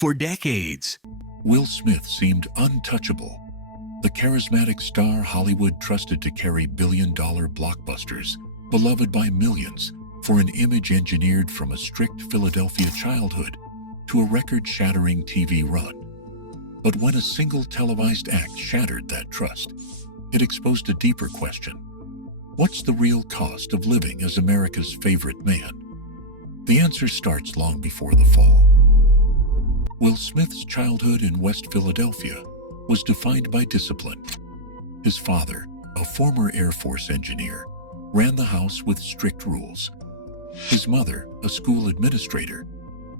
For decades, Will Smith seemed untouchable. The charismatic star Hollywood trusted to carry billion-dollar blockbusters, beloved by millions, for an image engineered from a strict Philadelphia childhood to a record-shattering TV run. But when a single televised act shattered that trust, it exposed a deeper question. What's the real cost of living as America's favorite man? The answer starts long before the fall. Will Smith's childhood in West Philadelphia was defined by discipline. His father, a former Air Force engineer, ran the house with strict rules. His mother, a school administrator,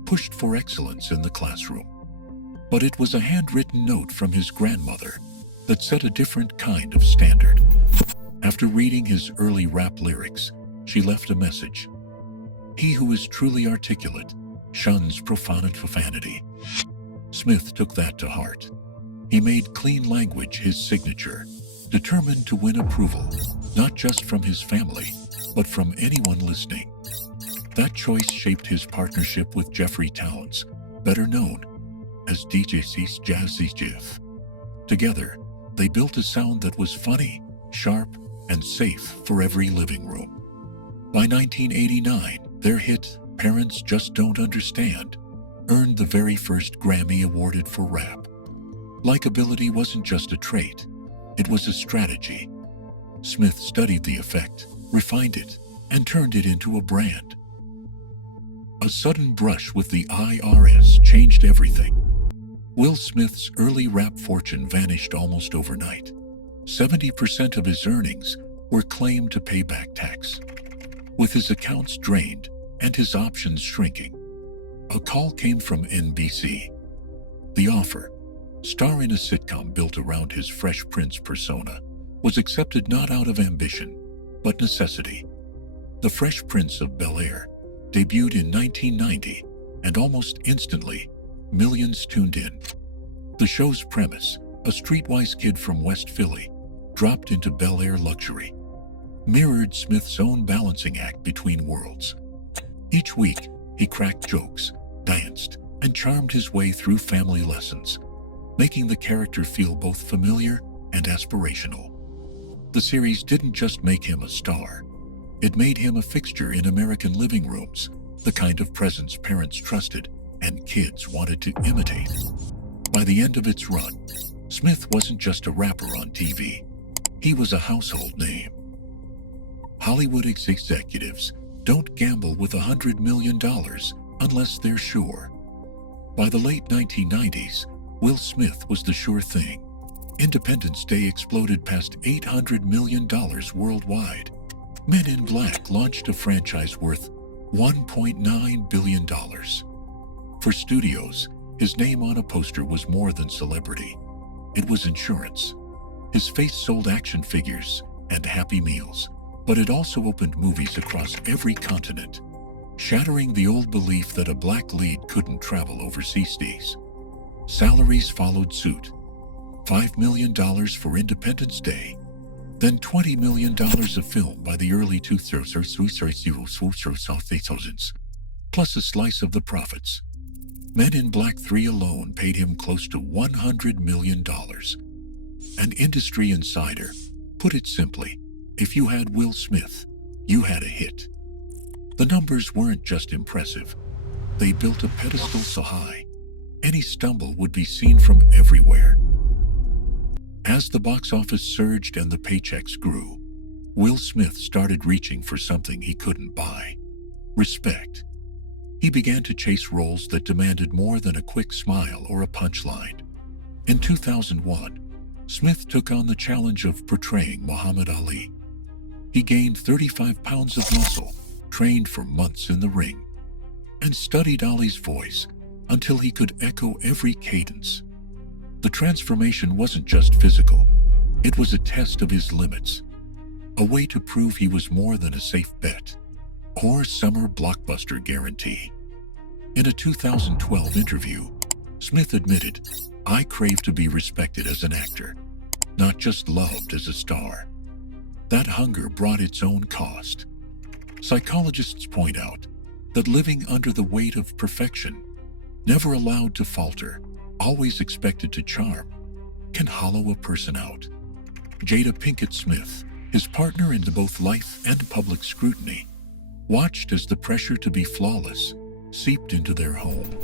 pushed for excellence in the classroom. But it was a handwritten note from his grandmother that set a different kind of standard. After reading his early rap lyrics, she left a message. He who is truly articulate shuns profanity. Smith took that to heart. He made clean language his signature, determined to win approval, not just from his family, but from anyone listening. That choice shaped his partnership with Jeffrey Towns, better known as DJ C's Jazzy Jeff. Together, they built a sound that was funny, sharp, and safe for every living room. By 1989, their hit, Parents Just Don't Understand, earned the very first Grammy awarded for rap. Likeability wasn't just a trait, it was a strategy. Smith studied the effect, refined it, and turned it into a brand. A sudden brush with the IRS changed everything. Will Smith's early rap fortune vanished almost overnight. 70% of his earnings were claimed to pay back tax. With his accounts drained and his options shrinking, a call came from NBC. The offer, star in a sitcom built around his Fresh Prince persona, was accepted not out of ambition, but necessity. The Fresh Prince of Bel-Air debuted in 1990, and almost instantly, millions tuned in. The show's premise, a streetwise kid from West Philly, dropped into Bel-Air luxury, mirrored Smith's own balancing act between worlds. Each week, he cracked jokes, danced, and charmed his way through family lessons, making the character feel both familiar and aspirational. The series didn't just make him a star, it made him a fixture in American living rooms, the kind of presence parents trusted and kids wanted to imitate. By the end of its run, Smith wasn't just a rapper on TV, he was a household name. Hollywood executives don't gamble with $100 million unless they're sure. By the late 1990s, Will Smith was the sure thing. Independence Day exploded past $800 million worldwide. Men in Black launched a franchise worth $1.9 billion. For studios, his name on a poster was more than celebrity. It was insurance. His face sold action figures and Happy Meals, but it also opened movies across every continent, shattering the old belief that a black lead couldn't travel overseas. Salaries followed suit. $5 million for Independence Day, then $20 million a film by the early 2000s, plus a slice of the profits. Men in Black 3 alone paid him close to $100 million. An industry insider put it simply, if you had Will Smith, you had a hit. The numbers weren't just impressive. They built a pedestal so high, any stumble would be seen from everywhere. As the box office surged and the paychecks grew, Will Smith started reaching for something he couldn't buy: respect. He began to chase roles that demanded more than a quick smile or a punchline. In 2001, Smith took on the challenge of portraying Muhammad Ali. He gained 35 pounds of muscle, trained for months in the ring, and studied Ali's voice until he could echo every cadence. The transformation wasn't just physical, it was a test of his limits, a way to prove he was more than a safe bet or summer blockbuster guarantee. In a 2012 interview, Smith admitted, "I crave to be respected as an actor, not just loved as a star." That hunger brought its own cost. Psychologists point out that living under the weight of perfection Never allowed to falter, always expected to charm, can hollow a person out. Jada Pinkett Smith, his partner in both life and public scrutiny, watched as the pressure to be flawless seeped into their home.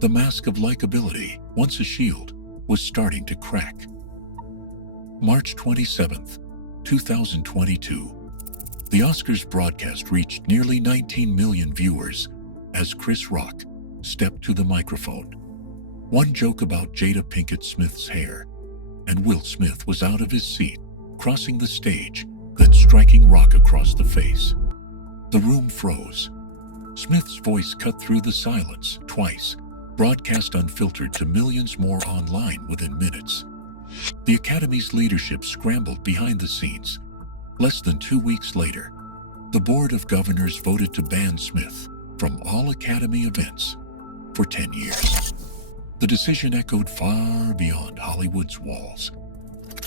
The mask of likability, once a shield, was starting to crack. March 27, 2022. The Oscars broadcast reached nearly 19 million viewers as Chris Rock stepped to the microphone. One joke about Jada Pinkett Smith's hair, and Will Smith was out of his seat, crossing the stage, then striking Rock across the face. The room froze. Smith's voice cut through the silence twice, broadcast unfiltered to millions more online within minutes. The Academy's leadership scrambled behind the scenes. Less than 2 weeks later, the Board of Governors voted to ban Smith from all Academy events for 10 years. The decision echoed far beyond Hollywood's walls.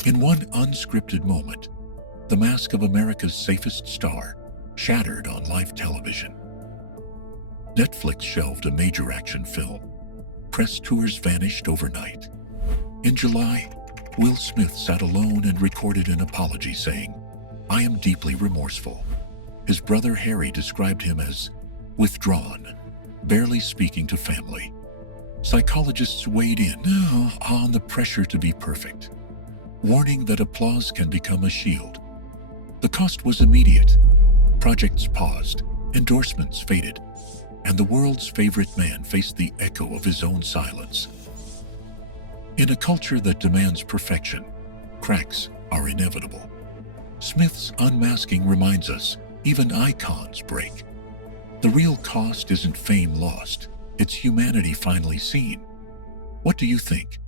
In one unscripted moment, the mask of America's safest star shattered on live television. Netflix shelved a major action film. Press tours vanished overnight. In July, Will Smith sat alone and recorded an apology saying, "I am deeply remorseful." His brother Harry described him as withdrawn, barely speaking to family. Psychologists weighed in on the pressure to be perfect, warning that applause can become a shield. The cost was immediate. Projects paused, endorsements faded, and the world's favorite man faced the echo of his own silence. In a culture that demands perfection, cracks are inevitable. Smith's unmasking reminds us even icons break. The real cost isn't fame lost, it's humanity finally seen. What do you think?